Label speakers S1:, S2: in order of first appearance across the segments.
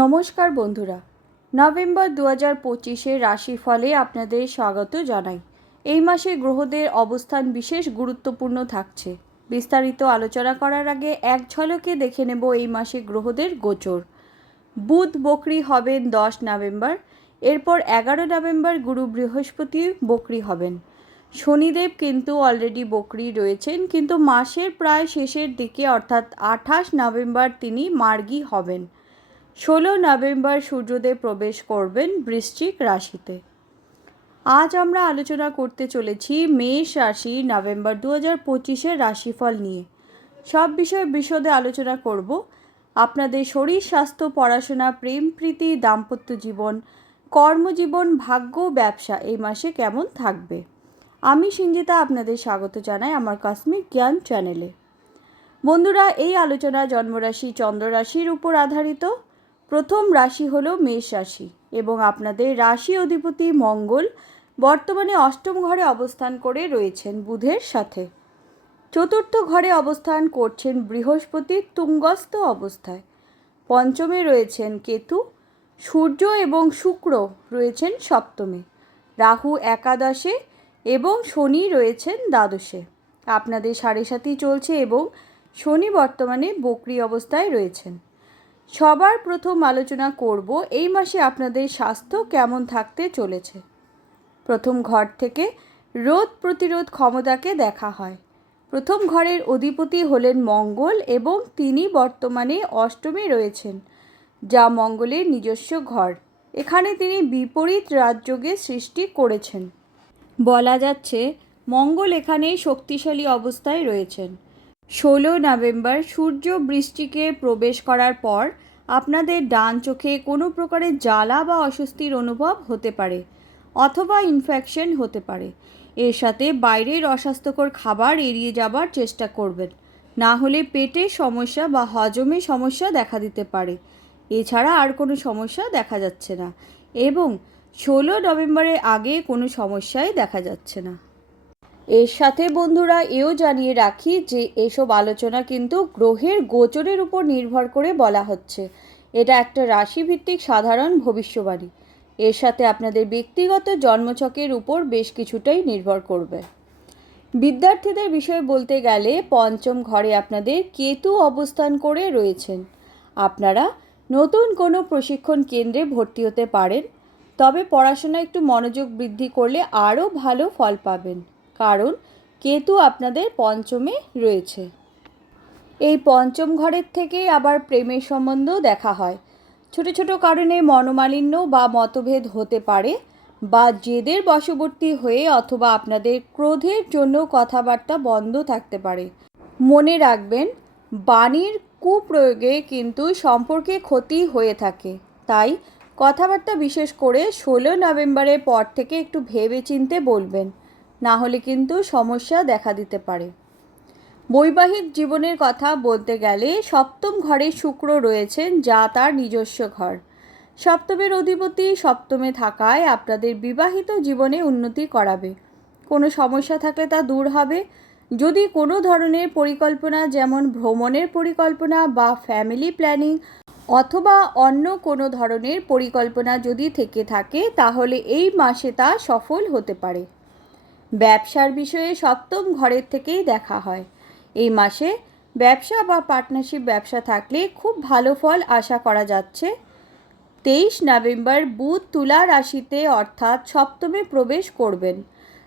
S1: নমস্কার বন্ধুরা। নভেম্বর দু হাজার পঁচিশের রাশিফলে আপনাদের স্বাগত জানাই। এই মাসে গ্রহদের অবস্থান বিশেষ গুরুত্বপূর্ণ থাকছে। বিস্তারিত আলোচনা করার আগে এক ঝলকে দেখে নেব এই মাসে গ্রহদের গোচর। বুধ বকরি হবেন দশ নভেম্বর, এরপর এগারো নভেম্বর গুরু বৃহস্পতি বকরি হবেন। শনিদেব কিন্তু অলরেডি বকরি রয়েছেন, কিন্তু মাসের প্রায় শেষের দিকে অর্থাৎ আঠাশ নভেম্বর তিনি মার্গী হবেন। ষোলো নভেম্বর সূর্যদেব প্রবেশ করবেন বৃশ্চিক রাশিতে। আজ আমরা আলোচনা করতে চলেছি মেষ রাশি নভেম্বর দু হাজার পঁচিশের রাশিফল নিয়ে। সব বিষয়ে বিশদে আলোচনা করব। আপনাদের শরীর, স্বাস্থ্য, পড়াশোনা, প্রেম, প্রীতি, দাম্পত্য জীবন, কর্মজীবন, ভাগ্য, ব্যবসা এই মাসে কেমন থাকবে? আমি সিঞ্জিতা আপনাদের স্বাগত জানাই আমার কাশ্মীর জ্ঞান চ্যানেলে। বন্ধুরা, এই আলোচনা জন্মরাশি চন্দ্র রাশির উপর আধারিত। প্রথম রাশি হল মেষ রাশি এবং আপনাদের রাশি অধিপতি মঙ্গল বর্তমানে অষ্টম ঘরে অবস্থান করে রয়েছেন বুধের সাথে। চতুর্থ ঘরে অবস্থান করছেন বৃহস্পতি তুঙ্গস্থ অবস্থায়। পঞ্চমে রয়েছেন কেতু, সূর্য এবং শুক্র রয়েছেন সপ্তমে, রাহু একাদশে এবং শনি রয়েছেন দ্বাদশে। আপনাদের সাড়ে সাথী চলছে এবং শনি বর্তমানে বকরি অবস্থায় রয়েছেন। সবার প্রথম আলোচনা করব এই মাসে আপনাদের স্বাস্থ্য কেমন থাকতে চলেছে। প্রথম ঘর থেকে রোদ প্রতিরোধ ক্ষমতাকে দেখা হয়। প্রথম ঘরের অধিপতি হলেন মঙ্গল এবং তিনি বর্তমানে অষ্টমে রয়েছেন, যা মঙ্গলের নিজস্ব ঘর। এখানে তিনি বিপরীত রাজযোগের সৃষ্টি করেছেন। বলা যাচ্ছে, মঙ্গল এখানে শক্তিশালী অবস্থায় রয়েছেন। ষোলো নভেম্বর সূর্য বৃষ্টিকে প্রবেশ করার পর আপনাদের ডান চোখে কোনো প্রকারের জ্বালা বা অস্বস্তির অনুভব হতে পারে, অথবা ইনফেকশন হতে পারে। এর সাথে বাইরের অস্বাস্থ্যকর খাবার এড়িয়ে যাবার চেষ্টা করবেন। না হলে পেটের সমস্যা বা হজমে সমস্যা দেখা দিতে পারে। এছাড়া আর কোনো সমস্যা দেখা যাচ্ছে না এবং ষোলো নভেম্বরের আগে কোনো সমস্যাই দেখা যাচ্ছে না। এর সাথে বন্ধুরা এও জানিয়ে রাখি যে এসব আলোচনা কিন্তু গ্রহের গোচরের উপর নির্ভর করে বলা হচ্ছে। এটা একটা রাশিভিত্তিক সাধারণ ভবিষ্যবাণী। এর সাথে আপনাদের ব্যক্তিগত জন্মছকের উপর বেশ কিছুটাই নির্ভর করবে। বিদ্যার্থীদের বিষয়ে বলতে গেলে পঞ্চম ঘরে আপনাদের কেতু অবস্থান করে রয়েছেন। আপনারা নতুন কোনো প্রশিক্ষণ কেন্দ্রে ভর্তি হতে পারেন, তবে পড়াশোনা একটু মনোযোগ বৃদ্ধি করলে আরও ভালো ফল পাবেন। কারণ কেতু আপনাদের পঞ্চমে রয়েছে। এই পঞ্চম ঘরের থেকেই আবার প্রেমের সম্বন্ধও দেখা হয়। ছোট ছোট কারণে মনোমালিন্য বা মতভেদ হতে পারে বা জেদের বশবর্তী হয়ে অথবা আপনাদের ক্রোধের জন্য কথাবার্তা বন্ধ থাকতে পারে। মনে রাখবেন, বাণীর কুপ্রয়োগে কিন্তু সম্পর্কে ক্ষতি হয়ে থাকে। তাই কথাবার্তা বিশেষ করে ষোলো নভেম্বরের পর থেকে একটু ভেবে চিনতে বলবেন। না হলে কিন্তু সমস্যা দেখা দিতে পারে। বৈবাহিক জীবনের কথা বলতে গেলে সপ্তম ঘরে শুক্র রয়েছেন যা তার নিজস্ব ঘর। সপ্তমের অধিপতি সপ্তমে থাকায় আপনাদের বিবাহিত জীবনে উন্নতি করাবে। কোনো সমস্যা থাকলে তা দূর হবে। যদি কোনো ধরনের পরিকল্পনা যেমন ভ্রমণের পরিকল্পনা বা ফ্যামিলি প্ল্যানিং অথবা অন্য কোনো ধরনের পরিকল্পনা যদি থেকে থাকে, তাহলে এই মাসে তা সফল হতে পারে। ব্যবসার বিষয়ে সপ্তম ঘরের থেকেই দেখা হয়। এই মাসে ব্যবসা বা পার্টনারশিপ ব্যবসা থাকলে খুব ভালো ফল আশা করা যাচ্ছে। তেইশ নভেম্বর বুধ তুলা রাশিতে অর্থাৎ সপ্তমে প্রবেশ করবেন।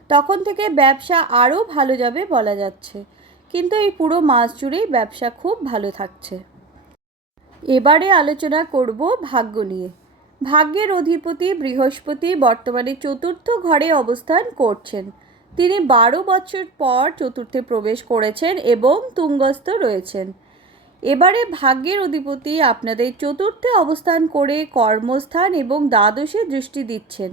S1: তখন থেকে ব্যবসা আরও ভালো যাবে বলা যাচ্ছে। কিন্তু এই পুরো মাস জুড়েই ব্যবসা খুব ভালো থাকছে। এবারে আলোচনা করব ভাগ্য নিয়ে। ভাগ্যের অধিপতি বৃহস্পতি বর্তমানে চতুর্থ ঘরে অবস্থান করছেন। তিনি বারো বছর পর চতুর্থে প্রবেশ করেছেন এবং তুঙ্গস্থ রয়েছেন। এবারে ভাগ্যের অধিপতি আপনাদের চতুর্থে অবস্থান করে কর্মস্থান এবং দ্বাদশে দৃষ্টি দিচ্ছেন।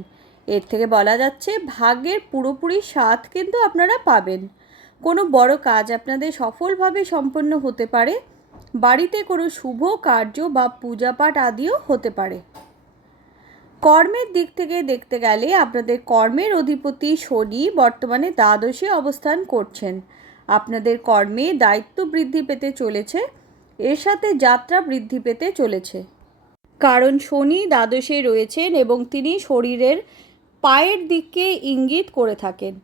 S1: এর থেকে বলা যাচ্ছে, ভাগ্যের পুরোপুরি স্বাদ কিন্তু আপনারা পাবেন। কোনো বড় কাজ আপনাদের সফলভাবে সম্পন্ন হতে পারে। বাড়িতে কোনো শুভ কার্য বা পূজাপাঠ আদিও হতে পারে। কর্মের দিক থেকে দেখতে গেলে আপনাদের কর্মের অধিপতি শনি বর্তমানে দ্বাদশে অবস্থান করছেন। আপনাদের কর্মে দায়িত্ব বৃদ্ধি পেতে চলেছে, এর সাথে যাত্রা বৃদ্ধি পেতে চলেছে। কারণ শনি দ্বাদশে রয়েছেন এবং তিনি শরীরের পায়ের দিককে ইঙ্গিত করে থাকেন।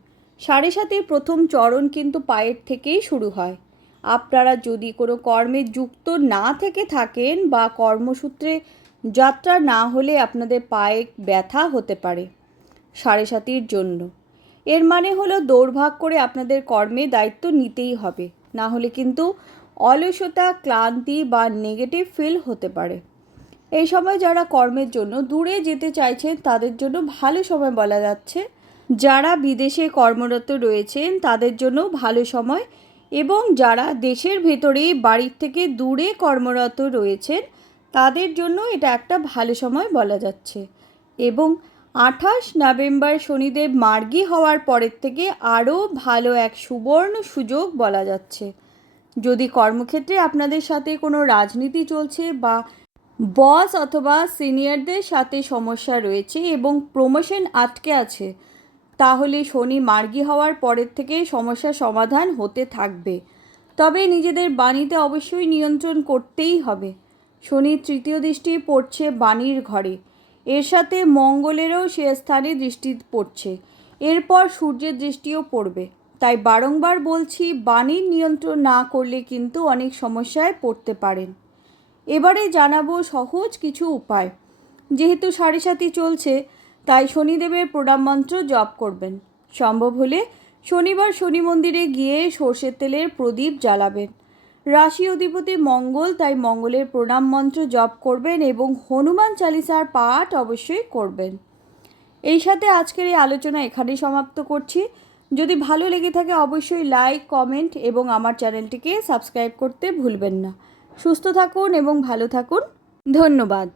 S1: সাড়ে সাতের প্রথম চরণ কিন্তু পায়ের থেকেই শুরু হয়। আপনারা যদি কোনো কর্মে যুক্ত না থেকে থাকেন বা কর্মসূত্রে যাত্রা না হলে আপনাদের পায়ে ব্যথা হতে পারে সাড়ে সাতির জন্য। এর মানে হলো দৌড়ভাগ করে আপনাদের কর্মে দায়িত্ব নিতেই হবে। না হলে কিন্তু অলসতা, ক্লান্তি বা নেগেটিভ ফিল হতে পারে। এই সময় যারা কর্মের জন্য দূরে যেতে চাইছেন, তাদের জন্য ভালো সময় বলা যাচ্ছে। যারা বিদেশে কর্মরত রয়েছেন, তাদের জন্য ভালো সময়। এবং যারা দেশের ভেতরেই, বাড়ির থেকে দূরে কর্মরত রয়েছেন তাদের জন্য এটা একটা ভালো সময় বলা যাচ্ছে। এবং আঠাশ নভেম্বর শনিদেব মার্গী হওয়ার পরের থেকে আরও ভালো এক সুবর্ণ সুযোগ বলা যাচ্ছে। যদি কর্মক্ষেত্রে আপনাদের সাথে কোনো রাজনীতি চলছে বা বস অথবা সিনিয়রদের সাথে সমস্যা রয়েছে এবং প্রমোশন আটকে আছে, তাহলে শনি মার্গী হওয়ার পরের থেকে সমস্যার সমাধান হতে থাকবে। তবে নিজেদের বাণীতে অবশ্যই নিয়ন্ত্রণ করতেই হবে। শনির তৃতীয় দৃষ্টি পড়ছে বাণীর ঘরে। এর সাথে মঙ্গলেরও সে স্থানে দৃষ্টি পড়ছে। এরপর সূর্যের দৃষ্টিও পড়বে। তাই বারংবার বলছি, বাণীর নিয়ন্ত্রণ না করলে কিন্তু অনেক সমস্যায় পড়তে পারেন। এবারে জানাব সহজ কিছু উপায়। যেহেতু সাড়ে সাতি চলছে, তাই শনিদেবের প্রণাম মন্ত্র জপ করবেন। সম্ভব হলে শনিবার শনি মন্দিরে গিয়ে সর্ষের তেলের প্রদীপ জ্বালাবেন। রাশি অধিপতি মঙ্গল তাই মঙ্গলের প্রণাম মন্ত্র জপ করবেন এবং হনুমান চালিসার পাঠ অবশ্যই করবেন। এই সাথে আজকের এই আলোচনা এখানেই সমাপ্ত করছি। যদি ভালো লেগে থাকে অবশ্যই লাইক, কমেন্ট এবং আমার চ্যানেলটিকে সাবস্ক্রাইব করতে ভুলবেন না। সুস্থ থাকুন এবং ভালো থাকুন। ধন্যবাদ।